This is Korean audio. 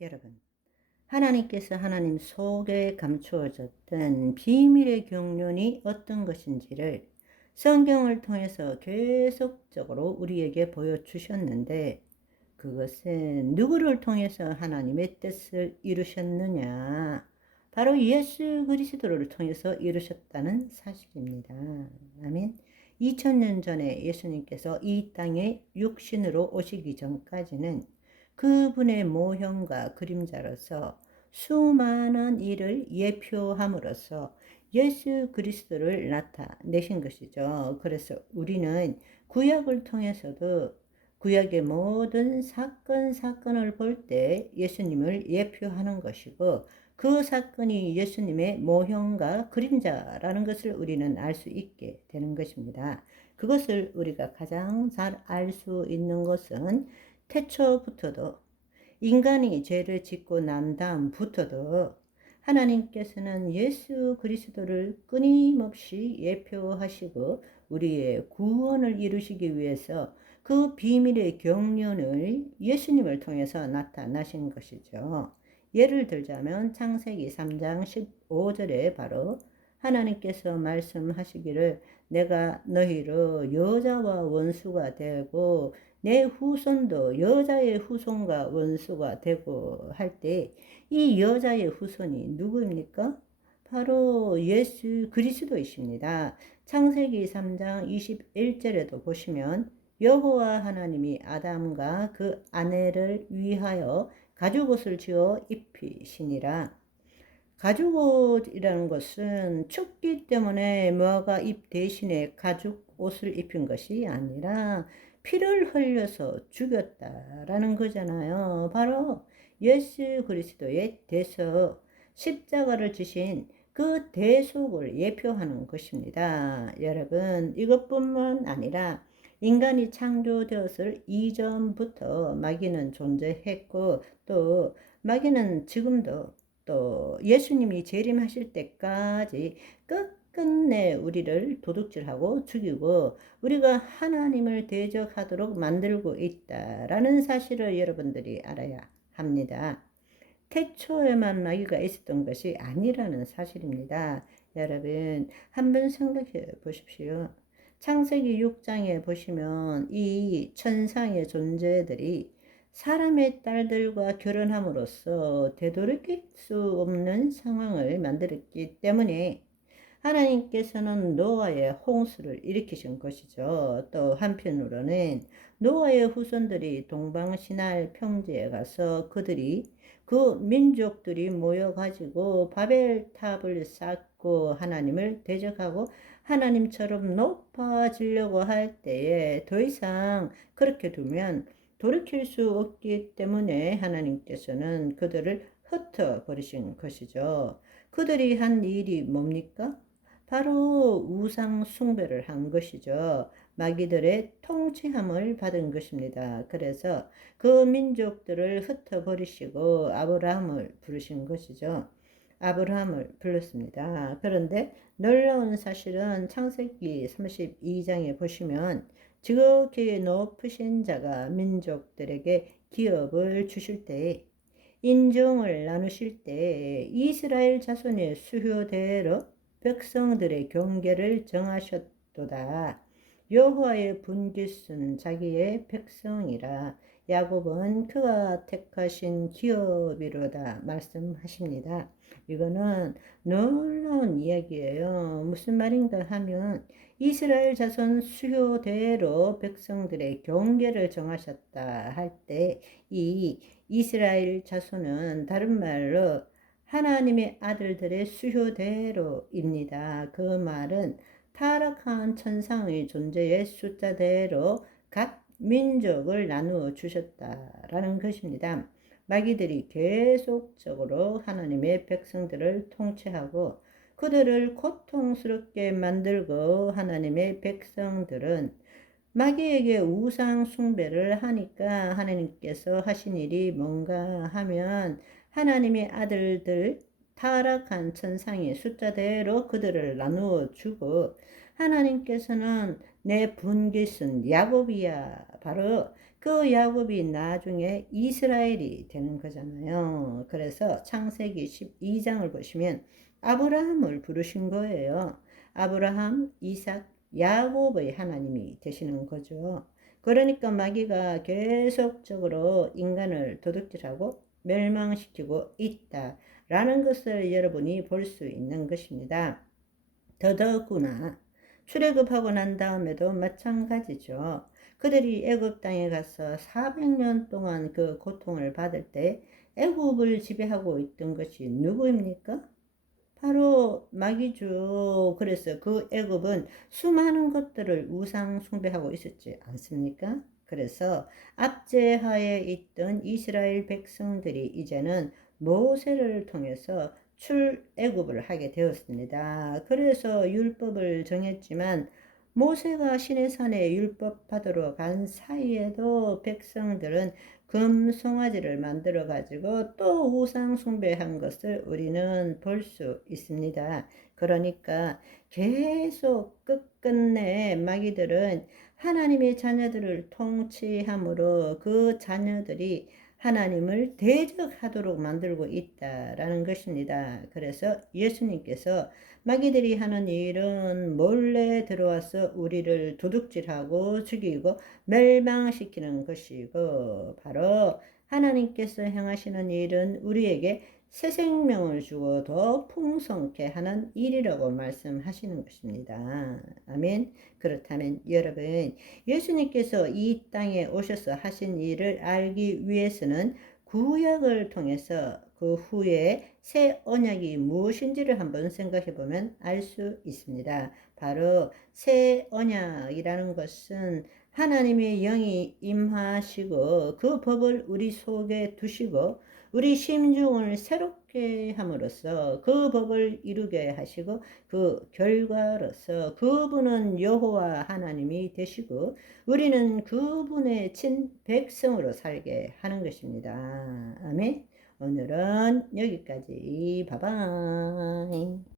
여러분, 하나님께서 하나님 속에 감추어졌던 비밀의 경륜이 어떤 것인지를 성경을 통해서 계속적으로 우리에게 보여주셨는데, 그것은 누구를 통해서 하나님의 뜻을 이루셨느냐? 바로 예수 그리스도를 통해서 이루셨다는 사실입니다. 아멘. 2000년 전에 예수님께서 이 땅에 육신으로 오시기 전까지는 그분의 모형과 그림자로서 수많은 일을 예표함으로써 예수 그리스도를 나타내신 것이죠. 그래서 우리는 구약을 통해서도 구약의 모든 사건을 볼 때 예수님을 예표하는 것이고, 그 사건이 예수님의 모형과 그림자라는 것을 우리는 알 수 있게 되는 것입니다. 그것을 우리가 가장 잘 알 수 있는 것은 태초부터도, 인간이 죄를 짓고 난 다음부터도 하나님께서는 예수 그리스도를 끊임없이 예표하시고 우리의 구원을 이루시기 위해서 그 비밀의 경륜을 예수님을 통해서 나타나신 것이죠. 예를 들자면 창세기 3장 15절에 바로 하나님께서 말씀하시기를 내가 너희로 여자와 원수가 되고 내 후손도 여자의 후손과 원수가 되고 할 때 이 여자의 후손이 누구입니까? 바로 예수 그리스도이십니다. 창세기 3장 21절에도 보시면 여호와 하나님이 아담과 그 아내를 위하여 가죽옷을 지어 입히시니라. 가죽옷이라는 것은 춥기 때문에 무화과 잎 대신에 가죽옷을 입힌 것이 아니라 피를 흘려서 죽였다라는 거잖아요. 바로 예수 그리스도의 대속, 십자가를 지신 그 대속을 예표하는 것입니다. 여러분, 이것뿐만 아니라 인간이 창조되었을 이전부터 마귀는 존재했고, 또 마귀는 지금도, 또 예수님이 재림하실 때까지 끝끝내 우리를 도둑질하고 죽이고 우리가 하나님을 대적하도록 만들고 있다라는 사실을 여러분들이 알아야 합니다. 태초에만 마귀가 있었던 것이 아니라는 사실입니다. 여러분, 한번 생각해 보십시오. 창세기 6장에 보시면 이 천상의 존재들이 사람의 딸들과 결혼함으로써 되돌이킬 수 없는 상황을 만들었기 때문에 하나님께서는 노아의 홍수를 일으키신 것이죠. 또 한편으로는 노아의 후손들이 동방신할 평지에 가서 그 민족들이 모여가지고 바벨탑을 쌓고 하나님을 대적하고 하나님처럼 높아지려고 할 때에 더 이상 그렇게 두면 돌이킬 수 없기 때문에 하나님께서는 그들을 흩어버리신 것이죠. 그들이 한 일이 뭡니까? 바로 우상 숭배를 한 것이죠. 마귀들의 통치함을 받은 것입니다. 그래서 그 민족들을 흩어버리시고 아브라함을 부르신 것이죠. 아브라함을 불렀습니다. 그런데 놀라운 사실은 창세기 32장에 보시면 지극히 높으신 자가 민족들에게 기업을 주실 때에, 인종을 나누실 때에 이스라엘 자손의 수효대로 백성들의 경계를 정하셨도다. 여호와의 분깃은 자기의 백성이라 야곱은 그가 택하신 기업이로다 말씀하십니다. 이거는 놀라운 이야기예요. 무슨 말인가 하면 이스라엘 자손 수요대로 백성들의 경계를 정하셨다 할 때 이 이스라엘 자손은 다른 말로 하나님의 아들들의 수효대로입니다. 그 말은 타락한 천상의 존재의 숫자대로 각 민족을 나누어 주셨다라는 것입니다. 마귀들이 계속적으로 하나님의 백성들을 통치하고 그들을 고통스럽게 만들고 하나님의 백성들은 마귀에게 우상 숭배를 하니까 하나님께서 하신 일이 뭔가 하면 하나님의 아들들 타락한 천상의 숫자대로 그들을 나누어 주고 하나님께서는 내 분깃은 야곱이야 바로 그 야곱이 나중에 이스라엘이 되는 거잖아요. 그래서 창세기 12장을 보시면 아브라함을 부르신 거예요. 아브라함, 이삭, 야곱의 하나님이 되시는 거죠. 그러니까 마귀가 계속적으로 인간을 도둑질하고 멸망시키고 있다라는 것을 여러분이 볼 수 있는 것입니다. 더더구나 출애굽하고 난 다음에도 마찬가지죠. 그들이 애굽 땅에 가서 400년 동안 그 고통을 받을 때 애굽을 지배하고 있던 것이 누구입니까? 바로 마귀죠. 그래서 그 애굽은 수많은 것들을 우상 숭배하고 있었지 않습니까? 그래서 압제하에 있던 이스라엘 백성들이 이제는 모세를 통해서 출애굽을 하게 되었습니다. 그래서 율법을 정했지만 모세가 시내산에 율법 받으러 간 사이에도 백성들은 금송아지를 만들어 가지고 또 우상 숭배한 것을 우리는 볼 수 있습니다. 그러니까 계속 끝끝내 마귀들은 하나님의 자녀들을 통치함으로 그 자녀들이 하나님을 대적하도록 만들고 있다라는 것입니다. 그래서 예수님께서 마귀들이 하는 일은 몰래 들어와서 우리를 도둑질하고 죽이고 멸망시키는 것이고, 바로 하나님께서 행하시는 일은 우리에게 새 생명을 주고 더 풍성케 하는 일이라고 말씀하시는 것입니다. 아멘. 그렇다면 여러분, 예수님께서 이 땅에 오셔서 하신 일을 알기 위해서는 구약을 통해서 그 후에 새 언약이 무엇인지를 한번 생각해 보면 알 수 있습니다. 바로 새 언약이라는 것은 하나님의 영이 임하시고 그 법을 우리 속에 두시고 우리 심중을 새롭게 함으로써 그 법을 이루게 하시고 그 결과로서 그분은 여호와 하나님이 되시고 우리는 그분의 친 백성으로 살게 하는 것입니다. 아멘. 오늘은 여기까지. 바이바이.